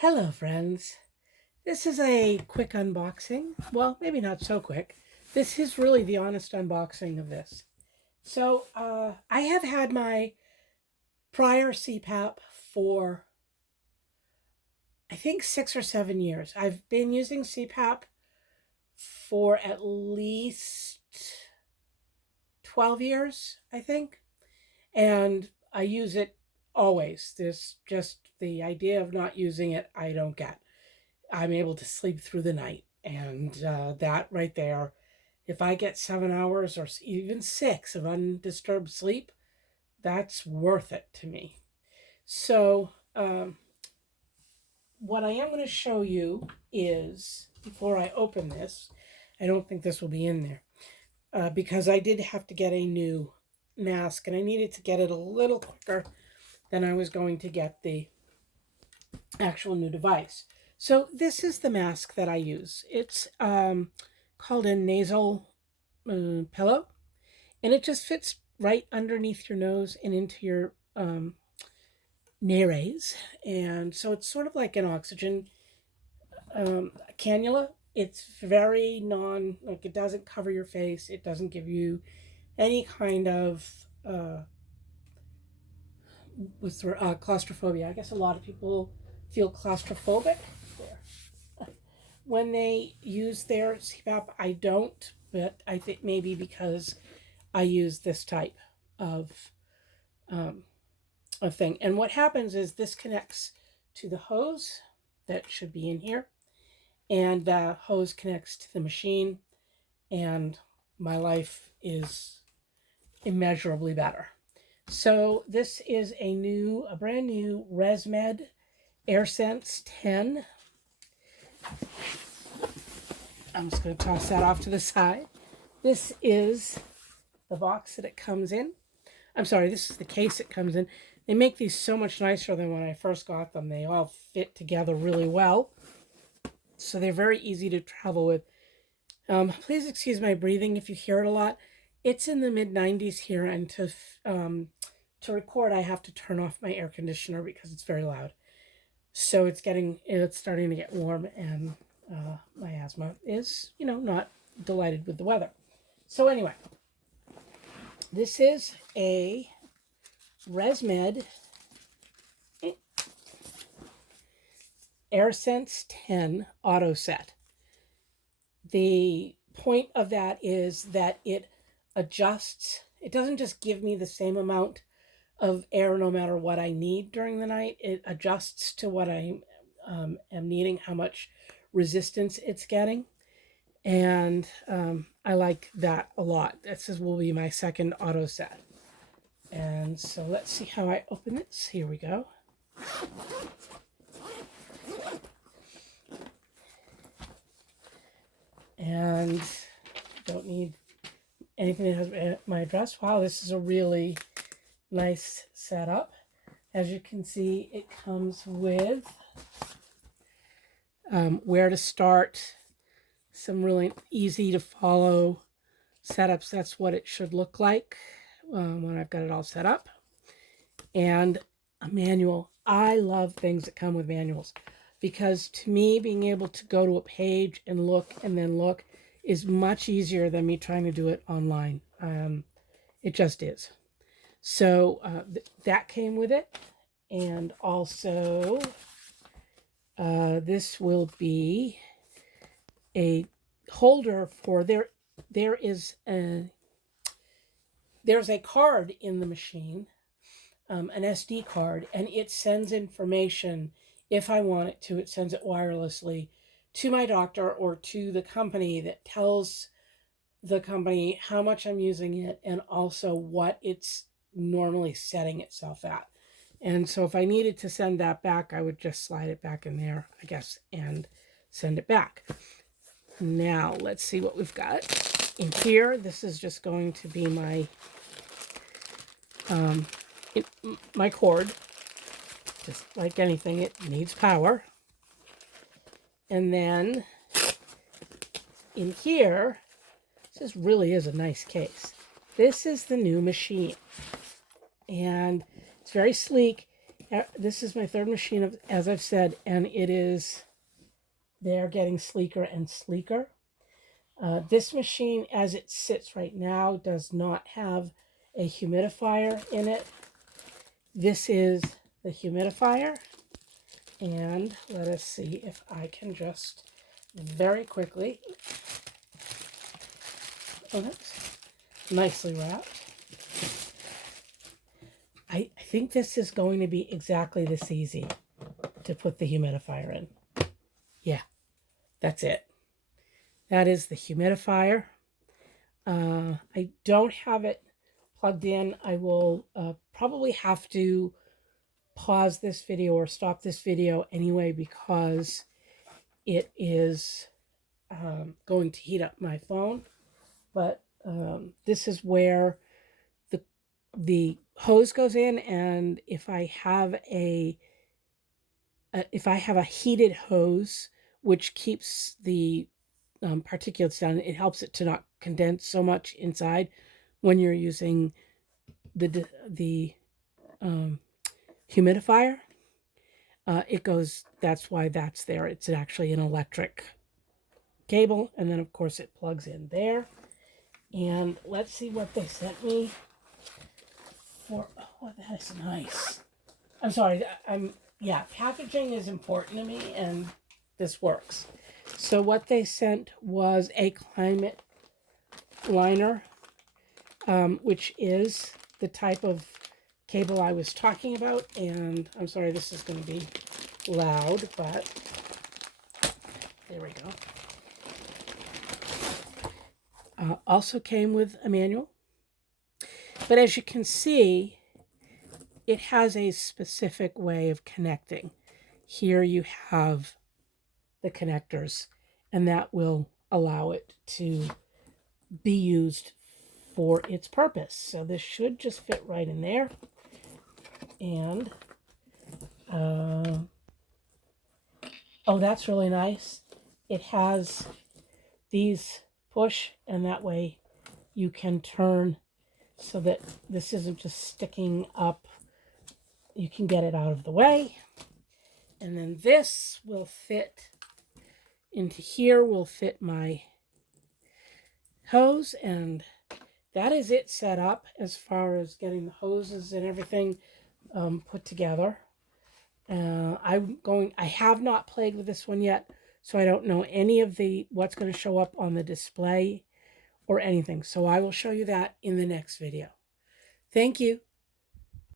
Hello friends, this is a quick unboxing. Well, maybe not so quick. This is really the honest unboxing of this. So I have had my prior CPAP for I think 6 or 7 years. I've been using CPAP for at least 12 years, I think. And I use it always. This just the idea of not using it, I don't get. I'm able to sleep through the night. And that right there, if I get 7 hours or even six of undisturbed sleep, that's worth it to me. So, what I am going to show you is, before I open this, I don't think this will be in there, because I did have to get a new mask and I needed to get it a little quicker than I was going to get the actual new device. So this is the mask that I use. It's called a nasal pillow, and it just fits right underneath your nose and into your nares. And so it's sort of like an oxygen cannula. It's very like it doesn't cover your face. It doesn't give you any kind of claustrophobia. I guess a lot of people feel claustrophobic when they use their CPAP. I don't, but I think maybe because I use this type of thing. And what happens is this connects to the hose that should be in here, and the hose connects to the machine, and my life is immeasurably better. So this is a brand new ResMed AirSense 10. I'm just going to toss that off to the side. This is the box that it comes in. I'm sorry, this is the case it comes in. They make these so much nicer than when I first got them. They all fit together really well. So they're very easy to travel with. Please excuse my breathing if you hear it a lot. It's in the mid-90s here, and to record I have to turn off my air conditioner because it's very loud. So it's starting to get warm, and my asthma is, not delighted with the weather. So anyway, this is a ResMed AirSense 10 Autoset. The point of that is that it adjusts. It doesn't just give me the same amount of air no matter what I need during the night. It adjusts to what I am needing, how much resistance it's getting. And I like that a lot. This will be my second Autoset. And so let's see how I open this. Here we go. And don't need anything that has my address. Wow, this is a really nice setup. As you can see, it comes with where to start, some really easy to follow setups. That's what it should look like when I've got it all set up. And a manual. I love things that come with manuals, because to me, being able to go to a page and look and then look is much easier than me trying to do it online. It just is. So that came with it. And also, this will be a holder for there's a card in the machine, an SD card, and it sends information. If I want it to, it sends it wirelessly to my doctor or to the company, that tells the company how much I'm using it and also what it's normally setting itself at. And so if I needed to send that back, I would just slide it back in there, I guess, and send it back. Now, let's see what we've got in here. This is just going to be my cord. Just like anything, it needs power. And then in here, this really is a nice case. This is the new machine. And it's very sleek. This is my third machine, as I've said, and they're getting sleeker and sleeker. This machine, as it sits right now, does not have a humidifier in it. This is the humidifier. And let us see if I can just very quickly, oh, that's nicely wrapped. I think this is going to be exactly this easy to put the humidifier in. Yeah, that's it. That is the humidifier. I don't have it plugged in. I will probably have to pause this video or stop this video anyway, because it is going to heat up my phone. But this is where the hose goes in, and if I have a heated hose, which keeps the particulates down, it helps it to not condense so much inside when you're using the humidifier. It goes, that's why that's there. It's actually an electric cable, and then of course it plugs in there. And let's see what they sent me for. Oh, that is nice. I'm sorry. Yeah, packaging is important to me, and this works. So what they sent was a climate liner, which is the type of cable I was talking about. And I'm sorry, this is going to be loud, but there we go. Also came with a manual. But as you can see, it has a specific way of connecting. Here you have the connectors, and that will allow it to be used for its purpose. So this should just fit right in there. And, oh, that's really nice. It has these push, and that way you can turn so that this isn't just sticking up. You can get it out of the way. And then this will fit into here, will fit my hose, and that is it set up as far as getting the hoses and everything put together. I have not played with this one yet, so I don't know any of what's going to show up on the display or anything. So I will show you that in the next video. Thank you.